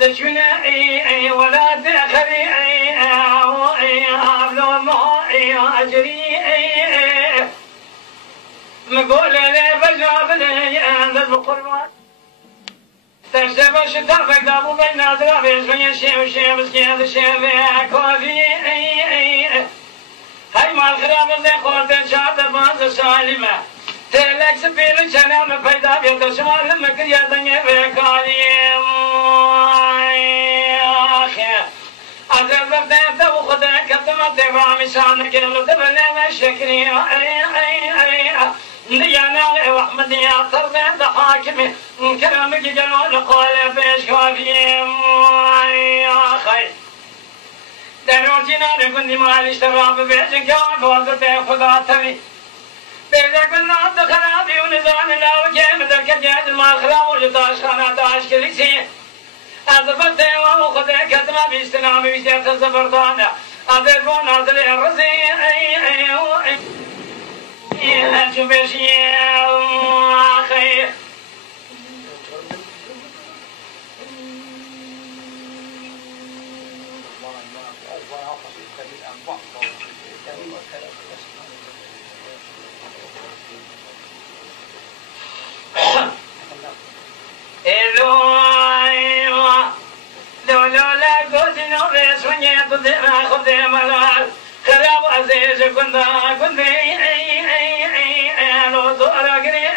دشنا ولا دخلي عبلو ما أجري مقول لي بجاب لي عند القربان تشتبه شتر فقدابو بين نادرا بيزمي شيء وشيء مسكين شيء كوفي هاي ما الخراب زي خورت شاد باز سالمه تلك سبيل جنام پیدا بيد شمال مكر يا دنيا بكالي أذرب ده وخدا كتم تبع مشان كل دبلة شكري نيانا وأحمد يا ترى حاكم كرامك جلال قال بيش كافي يا خي دروجنا نكون مالي شراب بيجن كان وقت خدا تبي بيجا كنا دخلنا بيونزان لا وجه مدرك جاد المال خراب وجداش خانات عشق لسي أذبت دوا وخدا كتما بيستنام بيستنام تزبردانا أذبون أذل الرزي أرجو بشي أخي خراب عزيز كنا لو دورقني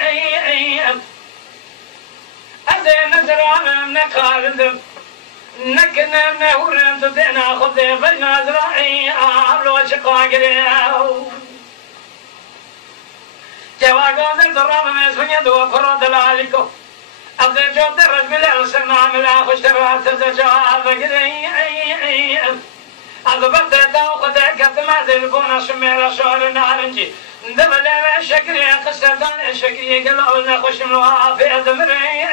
أزين نزرع من قارن نكنا نهورن تدنا خذ بين زراعي أبلو شقاقري جواقان الضرام مسوني دو فرود العالكو أزين جود الرجل السماء ملا خشترات زجاء بقري أضبط داو كتما ذلبونا شمير شعر نارنجي دبلا شكري قصدان شكري قلعنا خشملوها في أدمري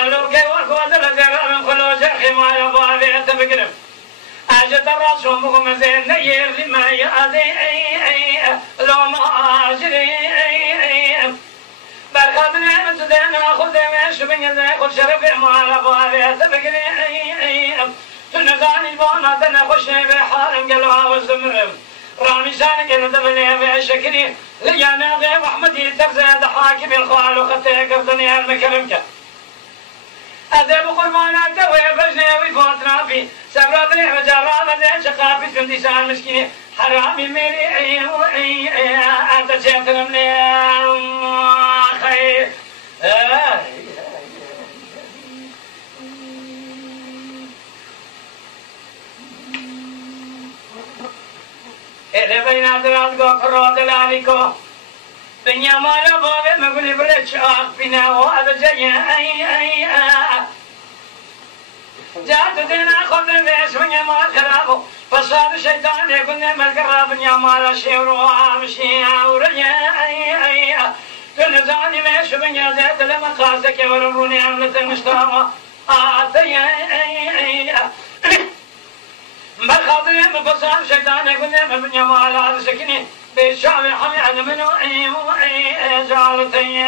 ألو كي وكو دلقر من خلو جرخي ما يبع في أتبقرم أجد الرأس ومقوم زين نير لما يأذي لو ما أجري برخب نعمة دينا خذ مش بين ذي خل شرف ما يبع في أتبقري تنزاني البانا دنا خشني بحالم قلوها والزمرم رامي سانك ندبني بشكري ليانا غير محمدي ترزاد حاكم الخوال وخطيك الدنيا المكرمك أذيب قربانات دوي بجني ويفوتنا في سبرات لي وجرابة دي شقافي كندسان مسكيني حرامي ميري أنت شيطن لي أخي إلى بين درات قفرات العليكو بنيا مالا بابي مقولي بريتش بنا وهذا جاي جات دينا خذ بيش بنيا مال خرابو فصاد الشيطان يكون ملك الراب بنيا مالا شيرو عامشي وريا تنزاني ميش بنيا زيت لما قاسك ورموني عملت مشتاما بالخاطر مفصل شيطان يقول من يمال على سكني بالشعب حمي على منو جعلتي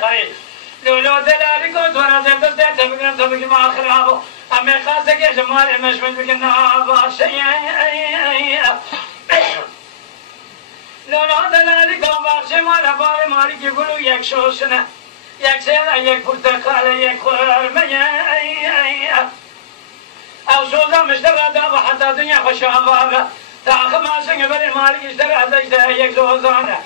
خير لولو دلالي كنت ورا زبدت تبقى تبقى مع خرابو أمي خاصك يا جمال مش من بكنا باشي لولو دلالي كنت باشي مال باري مالك يقولوا يكشوشنا يكسينا يكبرتقال يكخرمي أو سوزا مشترى دابا حتى الدنيا خشوها بابا تاخذ ما سنقبل مالك اشترى هذا يكزوزانا